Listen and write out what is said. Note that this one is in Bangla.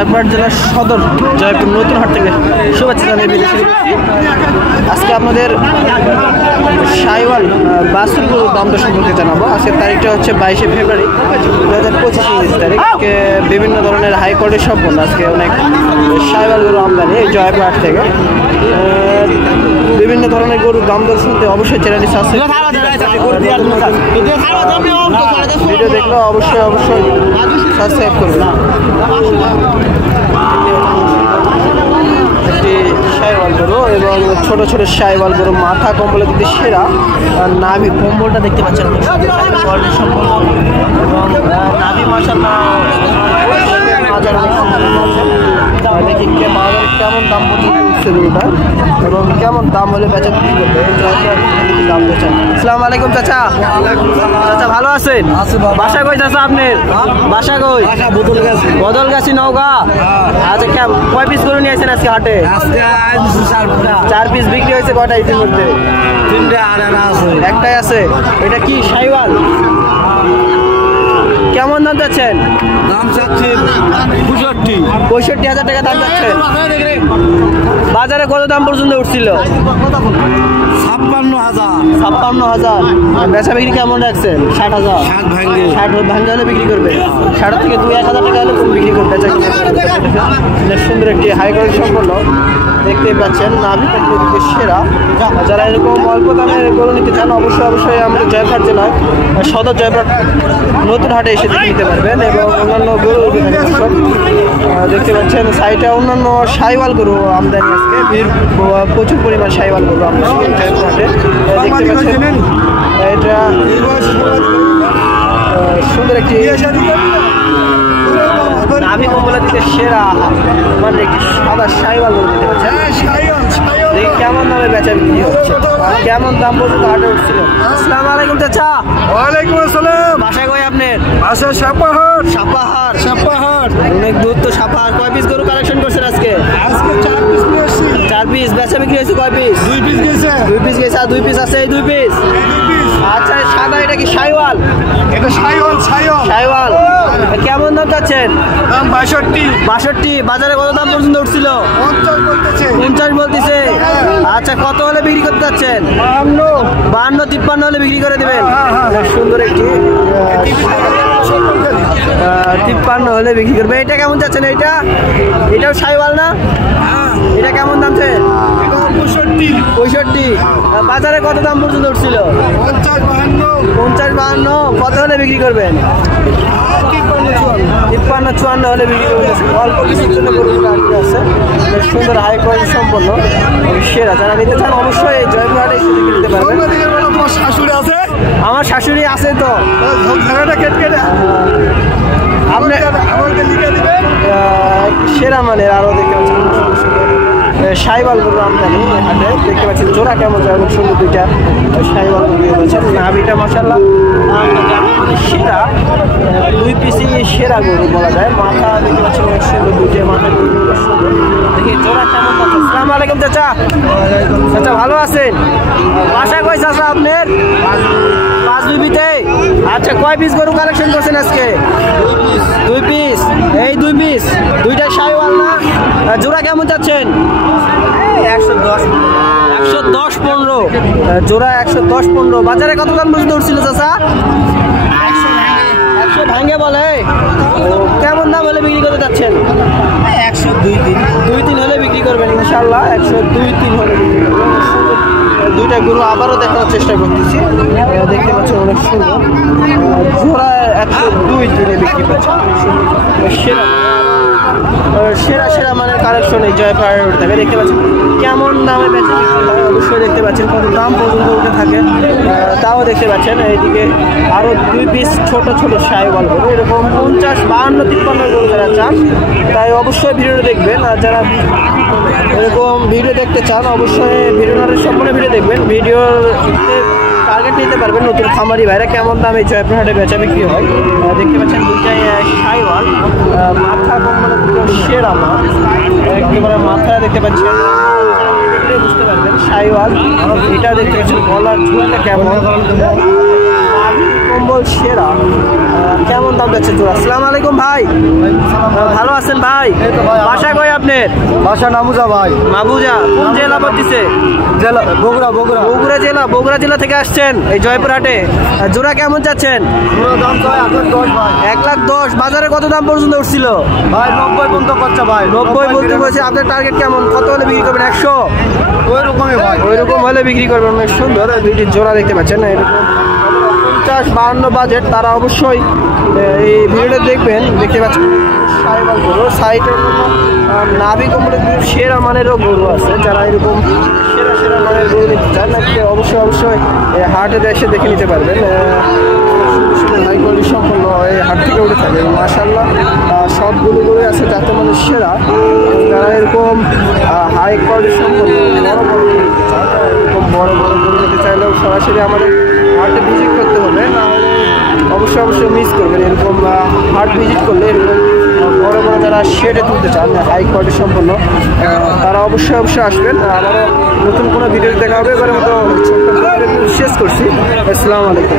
জয়পুরহাট জেলার সদর জয়পুর নতুন হাট থেকে শুভেচ্ছা জানিয়ে ভিডিও শুরু করছি। আজকে আপনাদের শাইওয়াল বাছুর গরুর দাম দর সম্পর্কে জানাবো। আজকের তারিখটা হচ্ছে 22শে ফেব্রুয়ারি 2025 তারিখ। বিভিন্ন ধরনের হাই কোয়ালিটির সম্পন্ন আজকে অনেক শাইওয়াল গরু আমদানি এই জয়পুরহাট থেকে। বিভিন্ন ধরনের গরুর দাম দর শুনতে অবশ্যই চ্যানেলটি সাবস্ক্রাইব ভিডিও দেখলে অবশ্যই সাবস্ক্রাইব করবেন। একটি শাইওয়াল গরু এবং ছোট ছোট শাইওয়াল গরু, মাথা কম্বলের দিকে সেরা, নাভি কম্বলটা দেখতে পাচ্ছেন কোয়ালিটি সম্পন্ন এবং নাভি মাশাআল্লাহ দেখি কেমন দাম পর্যন্ত গরুটা এবং কেমন দাম হলে বেচা বিক্রি করবে দাম চান। আসসালামু আলাইকুম চাচা। চাচা ভালো আছেন? বাসা কই চাচা আপনার? বাসা কই? বদলগাছি নওগাঁ। আচ্ছা কয় পিস গরু নিয়ে আসেন আজকে হাটে? 4 পিস বিক্রি হয়েছে। কয়টা ইতিমধ্যে? 3 একটাই আছে। এটা কি শাইওয়াল? কেমন দাম যাচ্ছেন? দাম চাচ্ছি 65,000 টাকা দাম যাচ্ছেন। বাজারে কত দাম পর্যন্ত উঠছিল? 56,000। বেচা বিক্রি কেমন রাখছেন? 60,000। 60 ভাঙ্গে হলে বিক্রি করবে। 60 থেকে 2-1,000 টাকা হলে তুমি বিক্রি করবে। সুন্দর একটি হাই কোয়ালিটি সম্পন্ন দেখতে পাচ্ছেন। নাভি কম্বলের সেরা। যারা এরকম অল্প দামের গরু নিতে চান অবশ্যই আমাদের জয়পুরহাট জেলায় সদর জয়পুরহাট নতুন হাটে এসে নিতে পারবেন এবং অন্যান্য গরু দেখতে পাচ্ছেন সাইডে অন্যান্য শাইওয়াল গরু আমদানি আজকে প্রচুর পরিমাণ শাইওয়াল গরু আমদানি জয়পুরহাটে দেখতে পাচ্ছেন। এটা সুন্দর একটি নাভি কম্বলের দিকে সেরা মানে একটি সাদা শাইওয়াল গরু দিতে পারছেন। কেমন দামে বেচা বিক্রি হচ্ছে, কেমন দাম পর্যন্ত হাটে উঠছিল? আসসালামু আলাইকুম চাচা। ওয়ালাইকুম আসসালাম। বাসা কই আপনার? বাসা সাপাহার। অনেক দূর তো সাপাহার। কয় পিস গরু কালেকশন করছেন আজকে? 4 পিস। বেচা বিক্রি হয়েছে কয় পিস? 2 পিস গেছে। 2 পিস গেছে আর 2 পিস আছে। এই 2 পিস। আচ্ছা সাদা এটা কি শাইওয়াল? এটা শাইওয়াল। কেমন দাম চাচ্ছেন? দাম 62। বাজারে কত দাম পর্যন্ত উঠছিল? 50 বলতেছে। আচ্ছা কত হলে বিক্রি করতে যাচ্ছেন? 52-53 হলে বিক্রি করে দেবেন। সুন্দর একটি 53 হলে বিক্রি করবে। এটা কেমন যাচ্ছেন? এটাও শাইওয়াল না? এটা কেমন দাম? 65। বাজারে কত দাম পর্যন্ত উঠছিল? 50-52। কত হলে বিক্রি করবেন? 53-54 হলে বিক্রি করবেন। অল্প কিছুর জন্য গরুগুলো আছে। সুন্দর হাই কোয়ালিটি সম্পন্ন সেরা। যারা নিতে চান অবশ্যই জয়পুরহাটে এসে নিতে পারবেন। আমার শাশুড়ি আছে তো সেরা মানের আরো দেখতে পাচ্ছেন শাইওয়াল গরু আমদানি হাটে দেখতে পাচ্ছেন। জোড়া কেমন যায় সুন্দর দুইটা শাইওয়াল গরু দিয়ে পাচ্ছেন। নাভিটা মাশাআল্লাহ সেরা। 2 পিসি সেরা গরু বলা যায়। মাথা দেখতে পাচ্ছেন অনেক সুন্দর, দুইটা মাথা সুন্দর। দেখি জোড়া কেমন পাচ্ছে। আসসালামু আলাইকুম চাচা। চাচা ভালো আছেন? বাসা কই চাচা আপনার? 5 বিবিতে। আচ্ছা কয় পিস গরু কালেকশন করছেন আজকে? 2 পিস। এই 2 পিস দুইটা শাইওয়াল না? জোড়া কেমন যাচ্ছেন? 110-15 জোড়া। 110-15। বাজারে কত দাম পর্যন্ত উঠছিল চাচা? 100 ভাঙ্গে বলে। কেমন দাম হলে বিক্রি করতে যাচ্ছেন? 102-3 হলে বিক্রি করবেন ইনশাল্লাহ। 102-3 হলে বিক্রি করবেন। দুইটা গরু আবারও দেখানোর চেষ্টা করতেছি। দেখতে পাচ্ছেন অনেক সুন্দর। জোড়া 102-3 বিক্রি করছে। সেরা মানের কালেকশন এই জয়পুরহাটে উঠে থাকে। দেখতে পাচ্ছেন কেমন দামে বেচা বিক্রি হয় অবশ্যই দেখতে পাচ্ছেন। কত দাম পর্যন্ত উঠে থাকে তাও দেখতে পাচ্ছেন। এইদিকে আরও 2 পিস ছোট শাইওয়াল গরু এরকম 50-52-53 গরু যারা চান তাই অবশ্যই ভিডিওটা দেখবেন। আর যারা এরকম ভিডিও দেখতে চান অবশ্যই ভিডিওর সম্পূর্ণ ভিডিও দেখবেন। ভিডিওতে টার্গেট নিতে পারবেন নতুন খামারি ভাইরা কেমন দামে জয়পুরহাটে বেচা বিক্রি হয়। দেখতে পাচ্ছেন দুইটাই শাইওয়াল। মাথা কম্বলের সেরা মাছ একেবারে মাথা দেখতে পাচ্ছেন, বুঝতে পারবেন শাইওয়াল। এটা দেখতে পাচ্ছেন গলার ঝুলটা কেমন। কম্বল সেরা কেমন দাম যাচ্ছে জোড়া? আসসালামু আলাইকুম ভাই, ভালো আছেন ভাই? বাসা কই আপনার? বাসা নামুজা ভাই। মাগুজা কোন জেলা পড়তেছে? জেলা বগুড়া। বগুড়া জেলা থেকে আসছেন এই জয়পুরহাটে। জোড়া কেমন যাচ্ছেন? পুরো দাম তো 1,10,000 ভাই। 1,10,000। বাজারে কত দাম পর্যন্ত উঠছিল ভাই 90 পর্যন্ত খরচা ভাই। 90 বলতে বলছে। আপনার টার্গেট কেমন? কত হলে বিক্রি করবেন? 100? ওইরকমই ভাই। ওইরকম হলে বিক্রি করবেন। অনেক সুন্দর দুইটি জোড়া দেখতে পাচ্ছেন। এরকম 50-52 বাজেট তারা অবশ্যই এই ভিডিওটা দেখবেন। দেখতে পাচ্ছেন সাইবাল গরু, সাইটের নাভি কম্বলের সেরা মানেরও গরু আছে। যারা এরকম সেরা মানের গরু দেখতে চান অবশ্যই হাটে এসে দেখে নিতে পারবেন। হাই কোয়ালিটি সম্পন্ন এই হাট থেকে উঠে থাকে মাশাআল্লাহ। সবগুলো গরু আছে যাতে মানে সেরা। যারা এরকম হাই কোয়ালিটি সম্পন্ন এরকম বড় গরু নিতে চাইলেও সরাসরি আমাদের হাটে ভিজিট করতে হবে, না অবশ্যই মিস করবেন। এরকম হাট ভিজিট করলে এরকম বড় যারা শেডে তুলতে চান হাই কোয়ালিটি সম্পন্ন তারা অবশ্যই আসবেন। আবারও নতুন কোনো ভিডিও দেখা হবে। এবারের মতো ছোট্ট শেষ করছি। আসসালামু আলাইকুম।